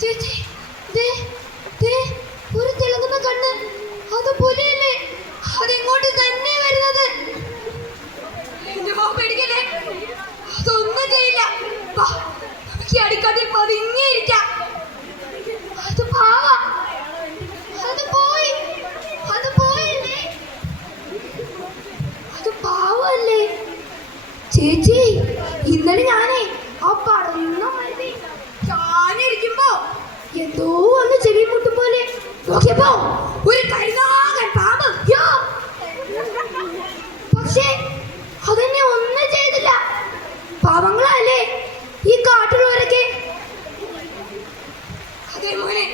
ചേച്ചി ഒരു തിളങ്ങുന്ന കണ്ണ്, അത് പുലിയല്ലേ? അതെങ്ങോട്ട് തന്നെ വരുന്നത്? എന്റെ മോൻ പേടിക്കല്ലേ, അതൊന്നും ചെയ്യില്ല. നമുക്ക് അടിക്കാതിൽ പതുങ്ങിയിരിക്കാം. അത് പാവ, അത് പോയില്ലേ? അത് പാവല്ലേ ചേച്ചി? ഇന്നലെ ഞാനേ ആ പടന്ന ഞാനിരിക്കുമ്പോ എന്തോ ഒന്ന് ചെവി മുട്ടും പോലെ നോക്കിയപ്പോ ഒരു കരിനാഗൻ പാമ്പ്. പക്ഷേ അതെന്നെ ഒന്നും ചെയ്തില്ല. പാവങ്ങളല്ലേ ഈ കാട്ടിലുള്ളവരൊക്കെ? അതെ മോനെ,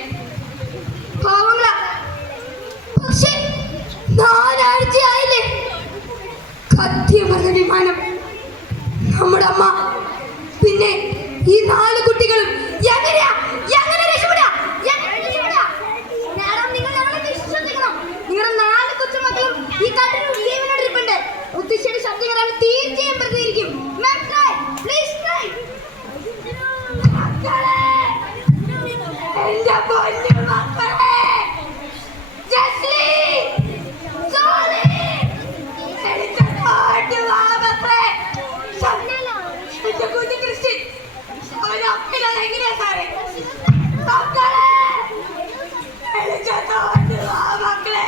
പാവങ്ങളാ. പക്ഷേ 4 ആഴ്ചയായില്ലേ കത്തി പറഞ്ഞ വിമാനം നമ്മുടെ അമ്മ, പിന്നെ ഈ 4 കുട്ടികളും എങ്ങനെ രക്ഷപ്പെടാ? മാഡം, നിങ്ങൾ ഞങ്ങളെ വിശ്വസിക്കണം. നിങ്ങളുടെ 4 കൊച്ചുമക്കളും ഈ കാട്ടിൽ ജീവനോടിരിപ്പുണ്ട്. മുത്തശ്ശിയുടെ ശബ്ദം കേട്ടാൽ തീർച്ചയായും പ്രതികരിക്കും. എന്റെ പൊന്നു മക്കളെ,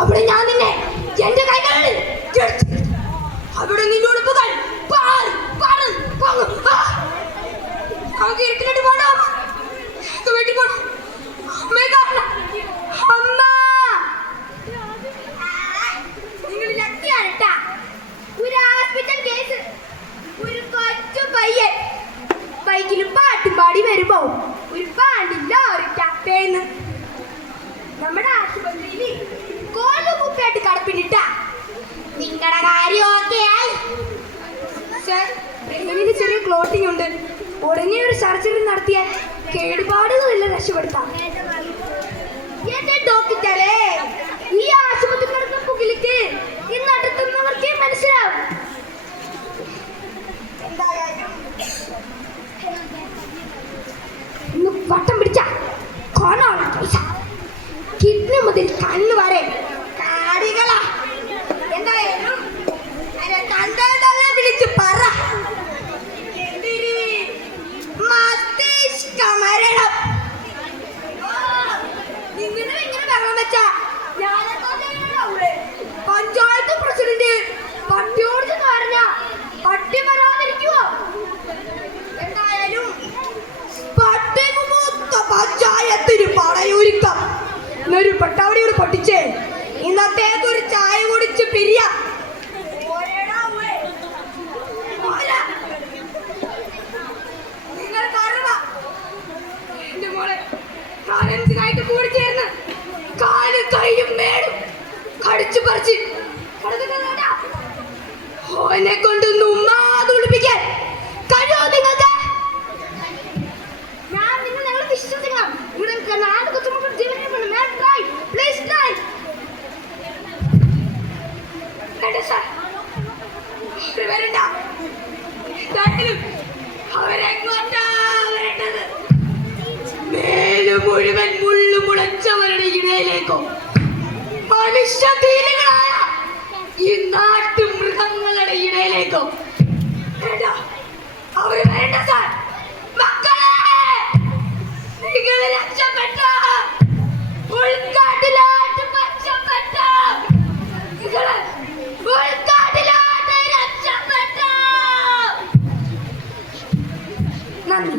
അവിടെ ഞാൻ നിന്നെ എന്റെ കൈകളിൽ അവിടെ നിന്റെ ഉടുപ്പുകൾ ഇരുട്ടിട്ട് പോണോ? വീട്ടിൽ പോണോ? അമ്മ, നിങ്ങൾ ലക്കിയാണ് കേട്ടാ. ഒരു ഹോസ്പിറ്റൽ കേസ്. ഒരു കൊച്ചു പയ്യൻ ബൈക്കിൽ പാട്ടും പാടി വരുമ്പോ ഒരു പാണ്ടില്ല ഒരു ടപ്പേന്ന് നമ്മുടെ ആശുപത്രിയിൽ കോലുകുപ്പിയായിട്ട് കടപ്പിട്ടിട്ട. നിങ്ങളുടെ കാര്യം ഓക്കെയായി സർ. ബ്രെയിനിന് ചെറിയ ക്ലോട്ടിംഗ് ഉണ്ട്. ഉടനെ ഒരു സർജറി നടത്തിയാൽ കേടുപാടുകളില്ല രക്ഷപ്പെടുത്താം. എന്റെ ഡോക്ടറെ, ഈ ആശുപത്രി നടക്കുന്ന പുകിലേക്ക് ഈ നടത്തുന്നവർക്കേ മനസ്സിലാവും. വട്ടം പിടിച്ച കോണാണ് പൈസ. കിഡ്നി മുതൽ കണ്ണ് വരെ കാടികളാ. എന്തായാലും കണ്ടതല്ലേ വിളിച്ച് പറ. മസ്തിഷ്ക മരണം. ഇങ്ങനെ വെള്ളം വെച്ചാ പഞ്ചായത്ത് പ്രസിഡന്റ് പട്ടിയോട് ചെന്ന് പറഞ്ഞ പട്ടി വരാതിരിക്കുവോ? എന്തായാലും പഞ്ചായത്തിന് പടയൊരുക്കം. ഒരു പട്ടാവടിയോട് പൊട്ടിച്ചേ ഇന്നത്തേക്ക് ഒരു ചായ കുടിച്ച് പിരിയ. നിങ്ങൾ എന്റെ മോളെ കാലത്തിനായിട്ട് കൂടി ചേർന്ന് കാല് കൈയും മേടും കടിച്ചു പറിച്ച് ഓനെ കൊണ്ടൊന്ന് ഉമ്മാതെ ഒളിപ്പിക്കാൻ കഴിയോ നിങ്ങൾക്ക്? ഞാൻ ഞങ്ങളെ വിശ്വസിക്കണം. ഇവിടെ 4 കൊച്ചുമക്കൾ ജീവനിൽ മുഴുവൻ മുള്ളു മുളച്ചവരുടെ ഇടയിലേക്കോ മനുഷ്യധീരങ്ങളായ ഈ നാട്ടു മൃഗങ്ങളുടെ ഇടയിലേക്കോ അവർ വരണ്ട സാർ. മക്കളെ, നിങ്ങൾ രക്ഷപ്പെട്ട ഉൾക്കാട്ടിലാട്ട് രക്ഷപ്പെട്ട ഉൾക്കാട്ടിലാട്ട് രക്ഷപ്പെട്ട. നന്ദി.